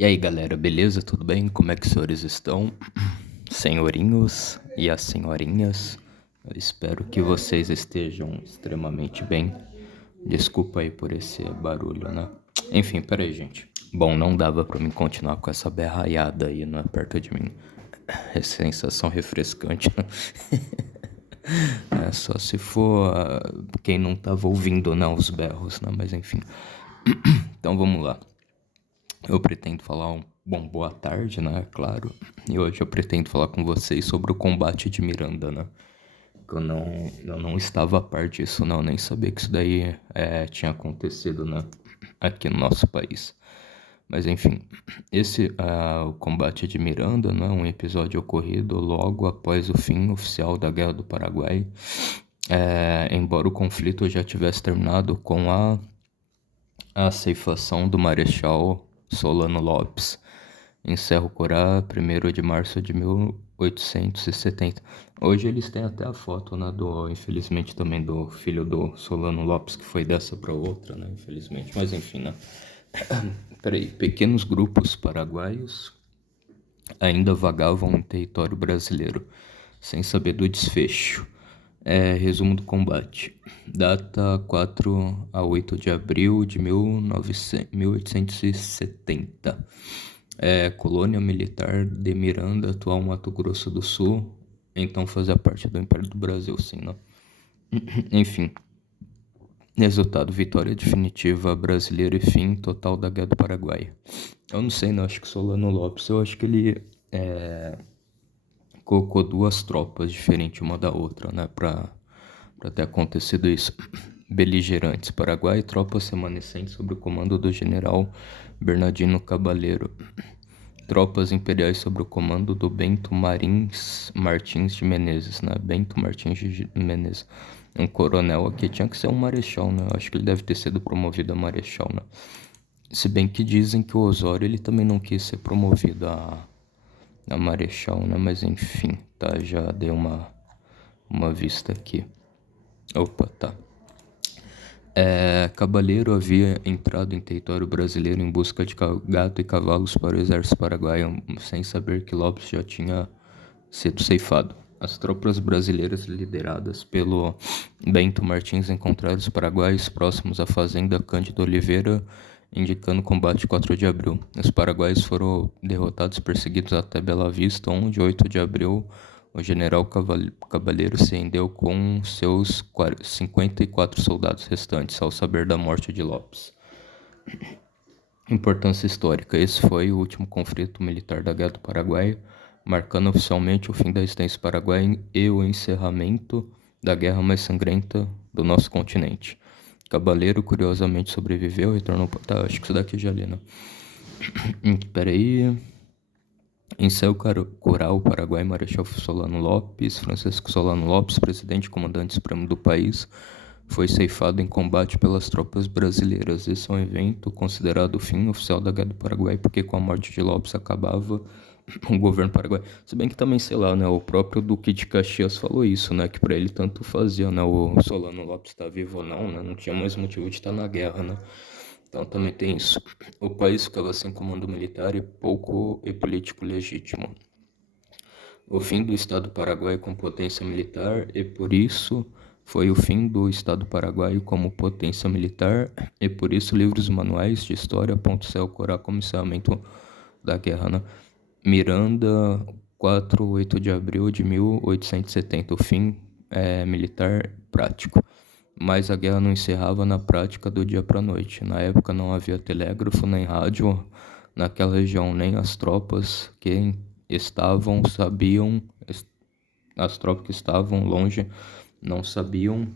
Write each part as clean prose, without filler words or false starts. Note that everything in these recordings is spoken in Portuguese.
E aí galera, beleza? Tudo bem? Como é que os senhores estão? Senhorinhos e as senhorinhas, eu espero que vocês estejam extremamente bem. Desculpa aí por esse barulho, né? Enfim, peraí, gente. Bom, não dava pra mim continuar com essa berraiada aí, né, perto de mim. É sensação refrescante, né? É só se for quem não tava ouvindo, né, os berros, né? Mas enfim. Então vamos lá. Eu pretendo falar boa tarde, né? Claro. E hoje eu pretendo falar com vocês sobre o combate de Miranda, né? Que eu não estava a par disso, não. Nem sabia que isso daí tinha acontecido, né? Aqui no nosso país. Mas enfim, o combate de Miranda, né? Um episódio ocorrido logo após o fim oficial da Guerra do Paraguai. Embora o conflito já tivesse terminado com a ceifação do Marechal Solano Lopes em Cerro Corá, 1º de março de 1870. Hoje eles têm até a foto, né, infelizmente também do filho do Solano Lopes, que foi dessa para outra, né, infelizmente. Mas enfim, né. Peraí, pequenos grupos paraguaios ainda vagavam em território brasileiro, sem saber do desfecho. Resumo do combate. Data 4 a 8 de abril de 1870. Colônia militar de Miranda, atual Mato Grosso do Sul. Então fazia parte do Império do Brasil, sim, né? Enfim. Resultado: vitória definitiva brasileira e fim total da Guerra do Paraguai. Eu não sei, não. Acho que Solano Lopes, eu acho que ele colocou duas tropas diferentes uma da outra, né? Pra ter acontecido isso. Beligerantes: Paraguai e tropas remanescentes sob o comando do general Bernardino Caballero. Tropas imperiais sob o comando do Bento Martins de Menezes, né? Bento Martins de Menezes. Um coronel aqui, tinha que ser um marechal, né? Eu acho que ele deve ter sido promovido a marechal, né? Se bem que dizem que o Osório, ele também não quis ser promovido a marechal, né? Mas enfim, tá? Já dei uma vista aqui. Opa, tá. Caballero havia entrado em território brasileiro em busca de gado e cavalos para o exército paraguaio, sem saber que Lopes já tinha sido ceifado. As tropas brasileiras lideradas pelo Bento Martins encontraram os paraguaios próximos à fazenda Cândido Oliveira, indicando combate 4 de abril. Os paraguaios foram derrotados e perseguidos até Bela Vista, onde 8 de abril o general Caballero se rendeu com seus 54 soldados restantes ao saber da morte de Lopes. Importância histórica: esse foi o último conflito militar da Guerra do Paraguai, marcando oficialmente o fim da existência paraguaia e o encerramento da guerra mais sangrenta do nosso continente. Caballero curiosamente sobreviveu e retornou... Tá, acho que isso daqui já li, né? Peraí... Em seu coral, Paraguai, Marechal Solano Lopes, Francisco Solano Lopes, presidente e comandante supremo do país, foi ceifado em combate pelas tropas brasileiras. Esse é um evento considerado o fim oficial da Guerra do Paraguai, porque com a morte de Lopes acabava o governo paraguaio. Se bem que também, sei lá, né, o próprio Duque de Caxias falou isso, né, que para ele tanto fazia, né, o Solano Lopes tá vivo ou não, né, não tinha mais motivo de estar na guerra, né. Então também tem isso. O país ficava sem comando militar e político legítimo. O fim do Estado paraguaio como potência militar e por isso foi o fim do Estado paraguaio como potência militar e por isso livros e manuais de história apontam Céu Corá como encerramento da guerra, né? Miranda, 4 8 de abril de 1870, o fim militar prático. Mas a guerra não encerrava na prática do dia para a noite. Na época não havia telégrafo nem rádio naquela região, nem as tropas que estavam sabiam, as tropas que estavam longe não sabiam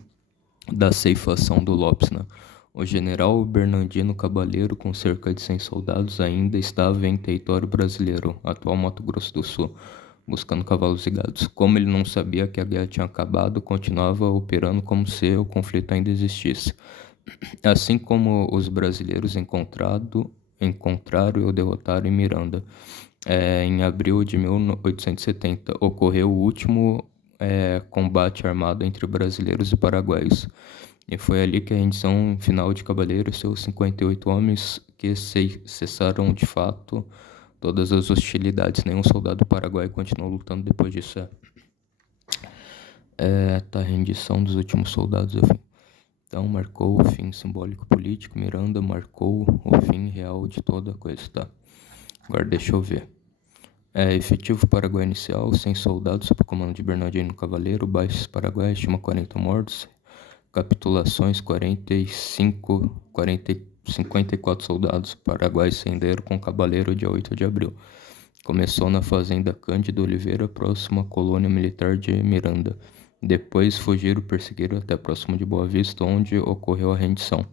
da ceifação do Lopes, né? O general Bernardino Caballero, com cerca de 100 soldados, ainda estava em território brasileiro, atual Mato Grosso do Sul, buscando cavalos e gados. Como ele não sabia que a guerra tinha acabado, continuava operando como se o conflito ainda existisse. Assim como os brasileiros encontraram e o derrotaram em Miranda. Em abril de 1870, ocorreu o último combate armado entre brasileiros e paraguaios. E foi ali que a rendição final de Cavaleiro e seus 58 homens que cessaram de fato todas as hostilidades. Nenhum soldado paraguaio continuou lutando depois disso. Tá, rendição dos últimos soldados. Então, marcou o fim simbólico político. Miranda marcou o fim real de toda a coisa, tá? Agora deixa eu ver. Efetivo paraguaio inicial, 100 soldados sob o comando de Bernardino Cavaleiro. Baixos paraguaios, estima 40 mortos. Capitulações, 54 soldados paraguaios se renderam com Cavaleiro dia 8 de abril. Começou na fazenda Cândido Oliveira, próxima à colônia militar de Miranda. Depois fugiram e perseguiram até próximo de Boa Vista, onde ocorreu a rendição.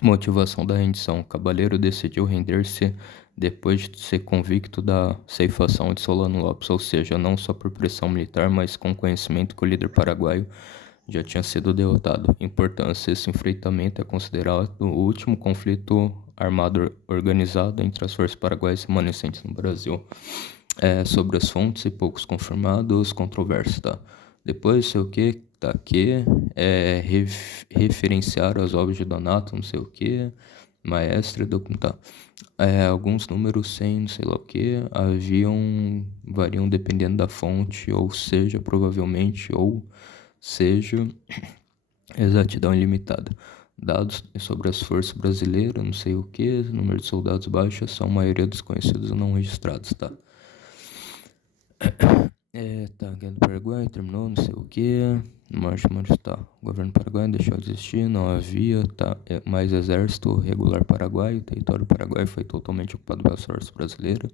Motivação da rendição. Cavaleiro decidiu render-se depois de ser convicto da ceifação de Solano Lopes, ou seja, não só por pressão militar, mas com conhecimento que o líder paraguaio já tinha sido derrotado. Importância: esse enfrentamento é considerado o último conflito armado organizado entre as forças paraguaias remanescentes no Brasil. Sobre as fontes e poucos confirmados, controverso, tá? Depois, sei o que, tá aqui, referenciar as obras de Donato, não sei o que, maestre, documentar. Alguns números sem não sei lá o que, variam dependendo da fonte, ou seja, provavelmente, ou seja, exatidão ilimitada. Dados sobre as forças brasileiras, não sei o que, número de soldados baixos, são a maioria desconhecidos ou não registrados, tá? Guerra do Paraguai terminou, não sei o que. Marcha, tá. O governo paraguaio deixou de existir, não havia mais exército regular paraguaio. O território paraguaio foi totalmente ocupado pelas forças brasileiras.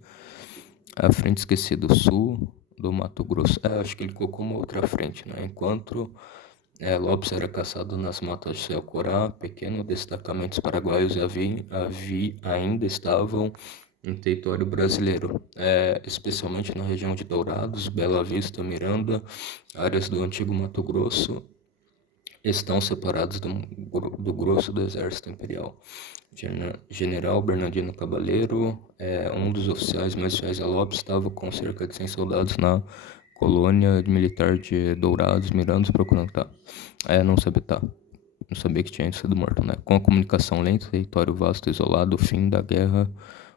A frente esquecida do sul, do Mato Grosso. Acho que ele colocou uma outra frente, né? Enquanto Lopes era caçado nas matas de Selcorá, pequenos destacamentos paraguaios ainda estavam em território brasileiro, especialmente na região de Dourados, Bela Vista, Miranda, áreas do antigo Mato Grosso, estão separados do grosso do Exército Imperial. General Bernardino Cavaleiro, um dos oficiais mais fiéis a Lopes, estava com cerca de 100 soldados na colônia militar de Dourados, Miranda, procurando não sabia que tinha sido morto, né? Com a comunicação lenta, território vasto, isolado, o fim da guerra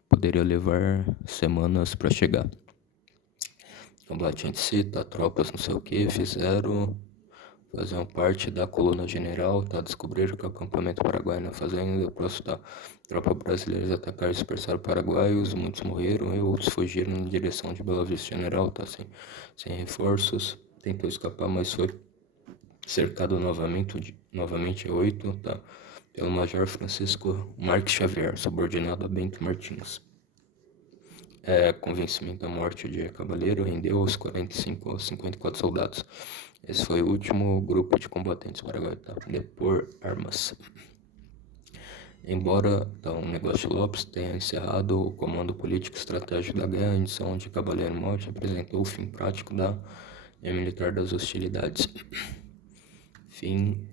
poderia levar semanas para chegar. Combate em si, tropas não sei o que, faziam parte da coluna general, descobriram que o acampamento paraguaio na fazenda, próximo tropas brasileiras atacaram e dispersaram paraguaios, muitos morreram e outros fugiram na direção de Bela Vista General, sem reforços, tentou escapar, mas foi cercado novamente 8, pelo Major Francisco Marques Xavier, subordinado a Bento Martins. Convencimento da morte de Cavaleiro rendeu aos 45 aos 54 soldados. Esse foi o último grupo de combatentes paraguaios, depor armas. Embora o negócio de Lopes tenha encerrado o comando político e estratégico da guerra, a rendição de Cavaleiro Morte apresentou o fim prático e militar das hostilidades. Fim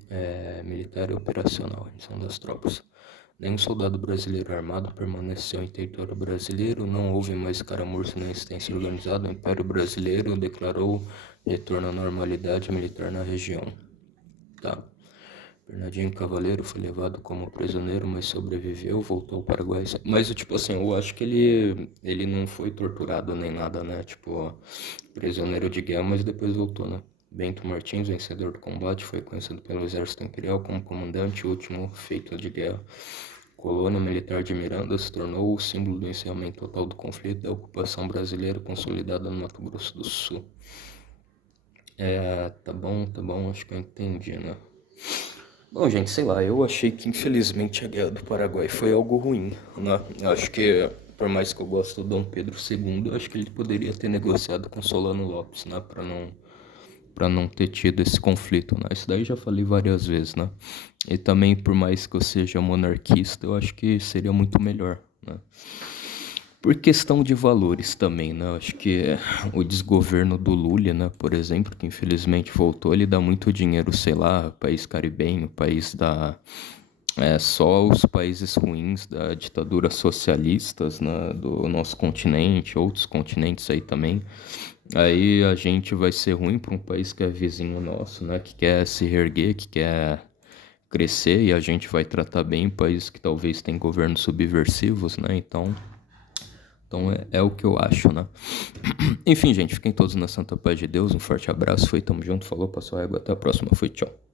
militar e operacional, rendição das tropas. Nenhum soldado brasileiro armado permaneceu em território brasileiro, não houve mais escaramuças nem resistência organizada. O Império Brasileiro declarou retorno à normalidade militar na região. Bernardino Cavaleiro foi levado como prisioneiro, mas sobreviveu, voltou ao Paraguai. Mas, eu acho que ele não foi torturado nem nada, né? Prisioneiro de guerra, mas depois voltou, né? Bento Martins, vencedor do combate, foi conhecido pelo Exército Imperial como comandante último feito de guerra. Colônia militar de Miranda se tornou o símbolo do encerramento total do conflito e da ocupação brasileira consolidada no Mato Grosso do Sul. Tá bom, acho que eu entendi, né? Bom, gente, eu achei que infelizmente a Guerra do Paraguai foi algo ruim, né? Eu acho que, por mais que eu goste do Dom Pedro II, eu acho que ele poderia ter negociado com Solano Lopes, né? Para não ter tido esse conflito, né? Isso daí já falei várias vezes, né? E também, por mais que eu seja monarquista, eu acho que seria muito melhor, né? Por questão de valores também, né? Eu acho que o desgoverno do Lula, né, por exemplo, que infelizmente voltou, ele dá muito dinheiro, país caribenho, país só os países ruins da ditadura socialistas, né, do nosso continente, outros continentes aí também. Aí a gente vai ser ruim para um país que é vizinho nosso, né, que quer se reerguer, que quer crescer, e a gente vai tratar bem países que talvez tenham governos subversivos, né? Então é o que eu acho, né? Enfim, gente, fiquem todos na santa paz de Deus. Um forte abraço, foi, tamo junto, falou, passou a régua, até a próxima, foi, tchau.